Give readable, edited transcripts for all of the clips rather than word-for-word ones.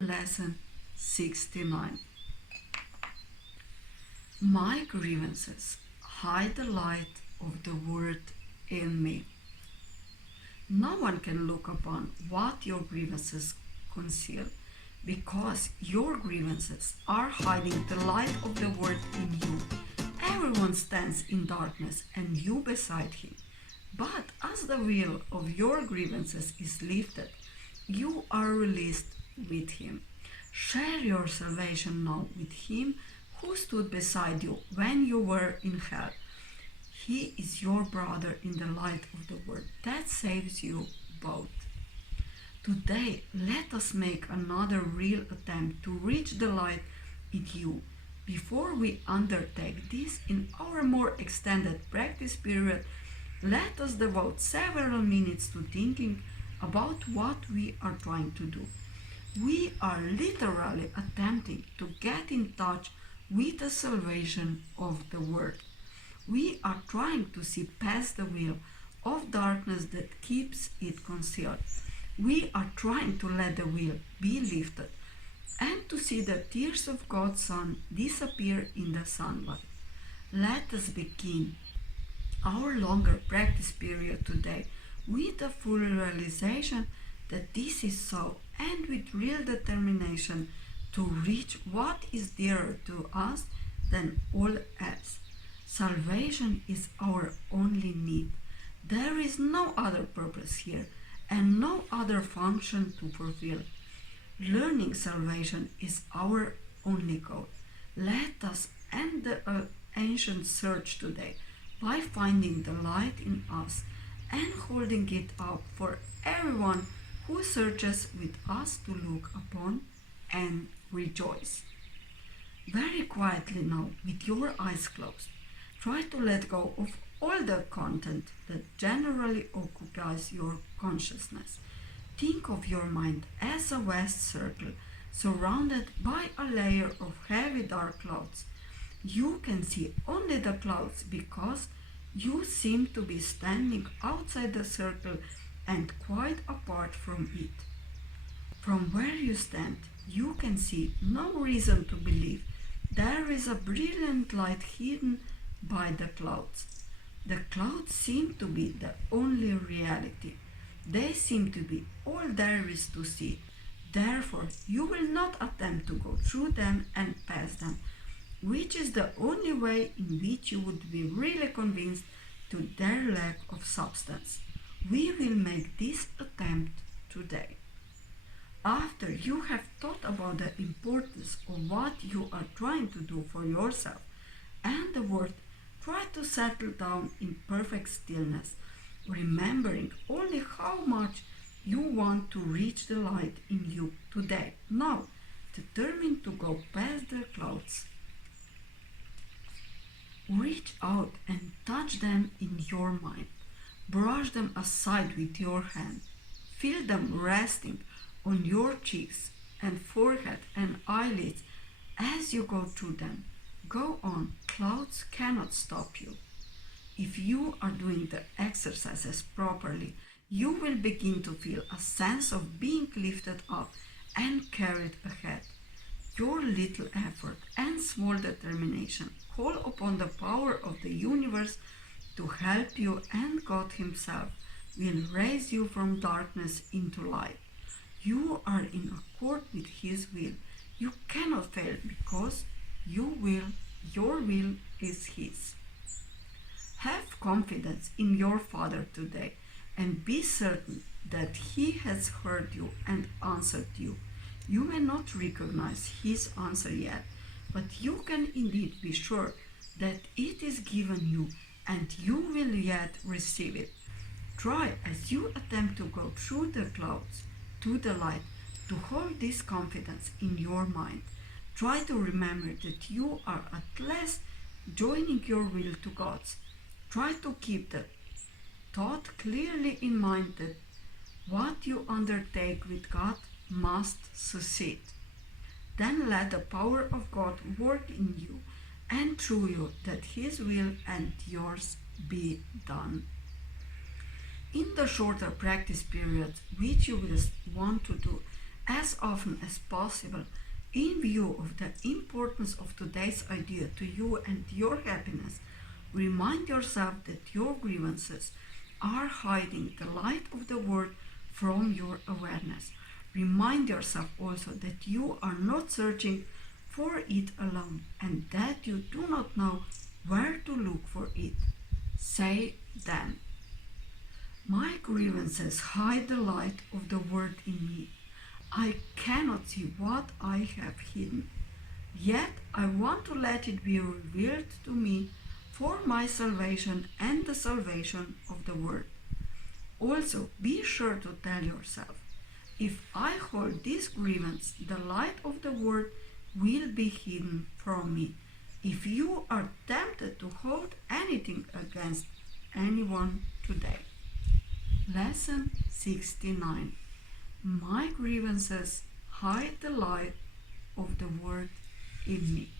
Lesson 69. My grievances hide the light of the word in me. No one can look upon what your grievances conceal, because your grievances are hiding the light of the word in you. Everyone stands in darkness, and you beside him. But as the veil of your grievances is lifted, you are released with him. Share your salvation now with him who stood beside you when you were in hell. He is your brother in the light of the word that saves you both. Today, let us make another real attempt to reach the light in you. Before we undertake this in our more extended practice period, let us devote several minutes to thinking about what we are trying to do. We are literally attempting to get in touch with the salvation of the word. We are trying to see past the veil of darkness that keeps it concealed. We are trying to let the veil be lifted and to see the tears of God's Son disappear in the sunlight. Let us begin our longer practice period today with the full realization that this is so, and with real determination to reach what is dearer to us than all else. Salvation is our only need. There is no other purpose here and no other function to fulfill. Learning salvation is our only goal. Let us end the ancient search today by finding the light in us and holding it up for everyone who searches with us to look upon and rejoice. Very quietly now, with your eyes closed, try to let go of all the content that generally occupies your consciousness. Think of your mind as a vast circle surrounded by a layer of heavy dark clouds. You can see only the clouds because you seem to be standing outside the circle and quite apart from it. From where you stand, you can see no reason to believe there is a brilliant light hidden by the clouds. The clouds seem to be the only reality. They seem to be all there is to see. Therefore, you will not attempt to go through them and pass them, which is the only way in which you would be really convinced to their lack of substance. We will make this attempt today. After you have thought about the importance of what you are trying to do for yourself and the world, try to settle down in perfect stillness, remembering only how much you want to reach the light in you today. Now, determined to go past the clouds. Reach out and touch them in your mind. Brush them aside with your hand. Feel them resting on your cheeks and forehead and eyelids as you go through them. Go on, clouds cannot stop you. If you are doing the exercises properly, you will begin to feel a sense of being lifted up and carried ahead. Your little effort and small determination call upon the power of the universe to help you, and God Himself will raise you from darkness into light. You are in accord with His will. You cannot fail because your will is His. Have confidence in your Father today and be certain that He has heard you and answered you. You may not recognize His answer yet, but you can indeed be sure that it is given you and you will yet receive it. Try as you attempt to go through the clouds to the light to hold this confidence in your mind. Try to remember that you are at last joining your will to God's. Try to keep the thought clearly in mind that what you undertake with God must succeed. Then let the power of God work in you and through you, that His will and yours be done. In the shorter practice periods, which you will want to do as often as possible, in view of the importance of today's idea to you and your happiness, remind yourself that your grievances are hiding the light of the word from your awareness. Remind yourself also that you are not searching for it alone and that you do not know where to look for it. Say then, my grievances hide the light of the word in me. I cannot see what I have hidden, yet I want to let it be revealed to me for my salvation and the salvation of the world. Also, be sure to tell yourself, if I hold this grievance, the light of the word will be hidden from me. If you are tempted to hold anything against anyone today. Lesson 69. My grievances hide the light of the word in me.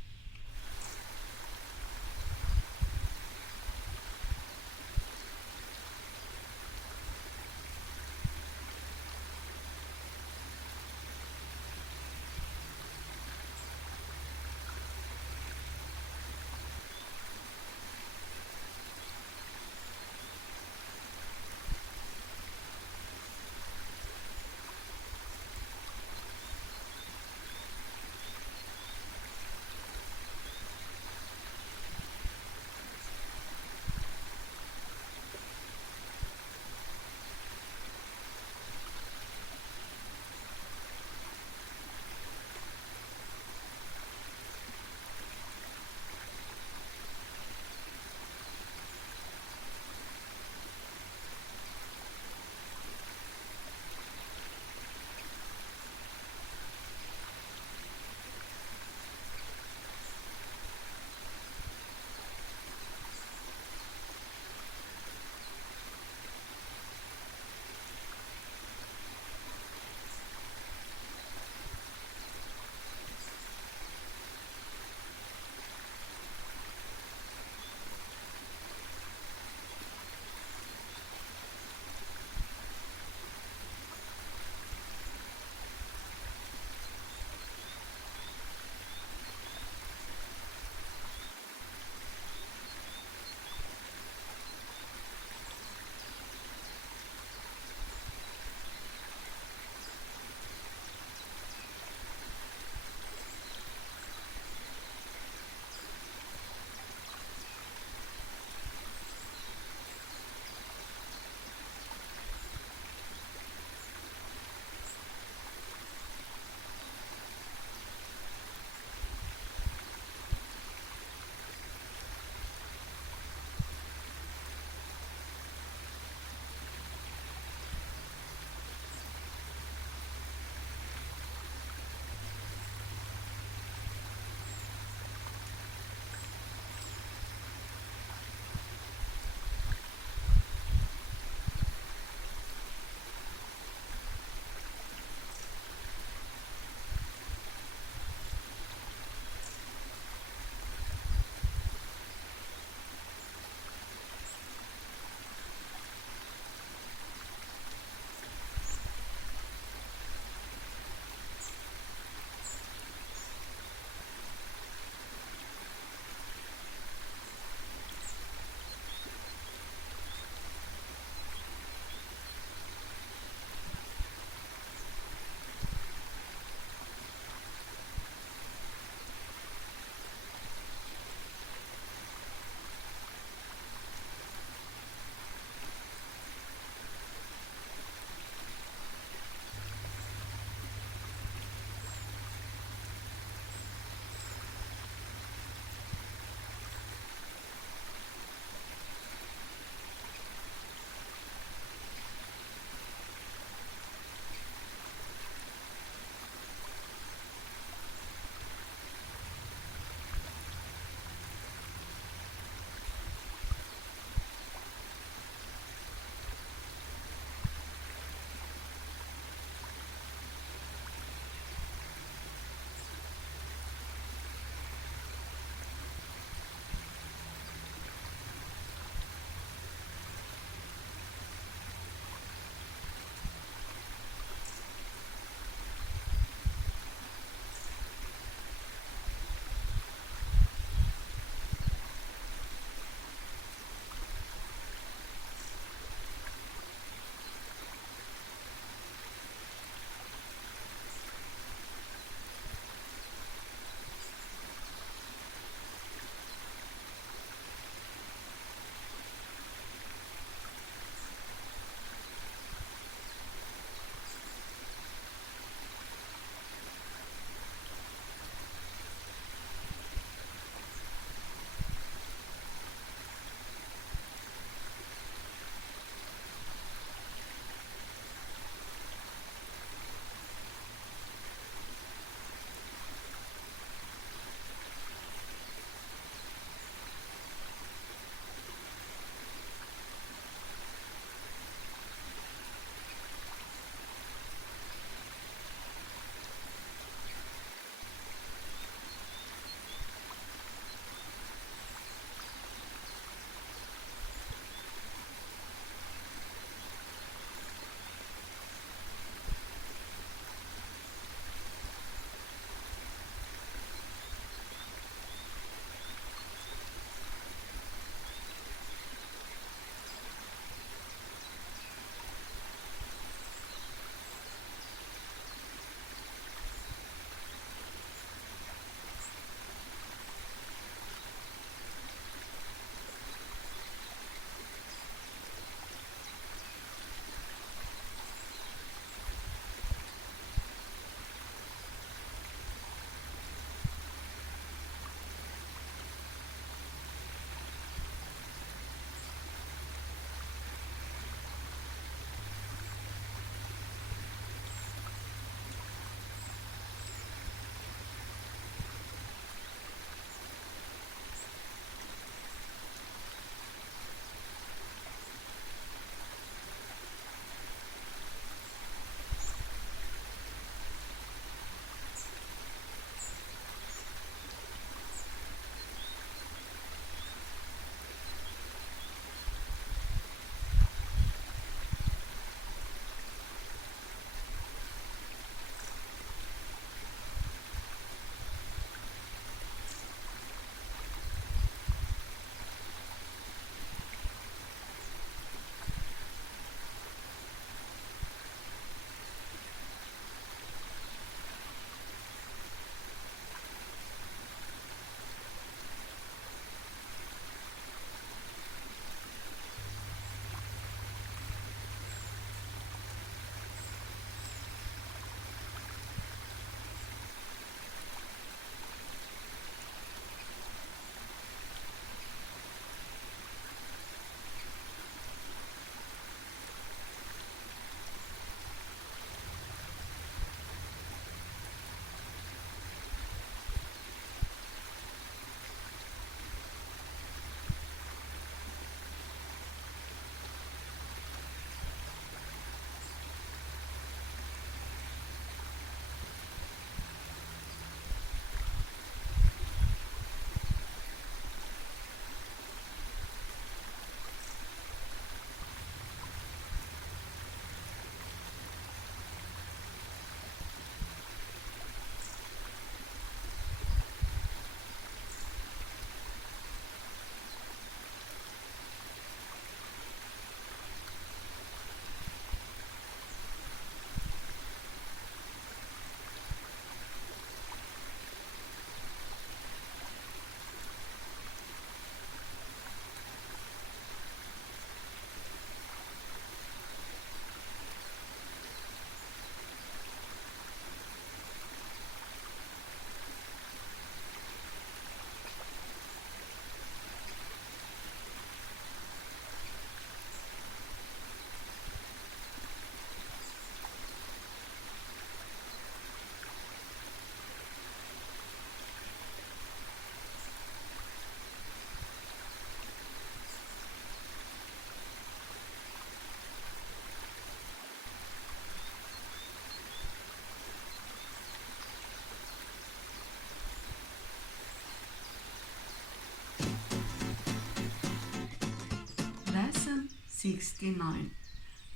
Lesson 69.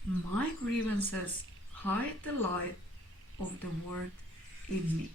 My grievances hide the light of the Word in me.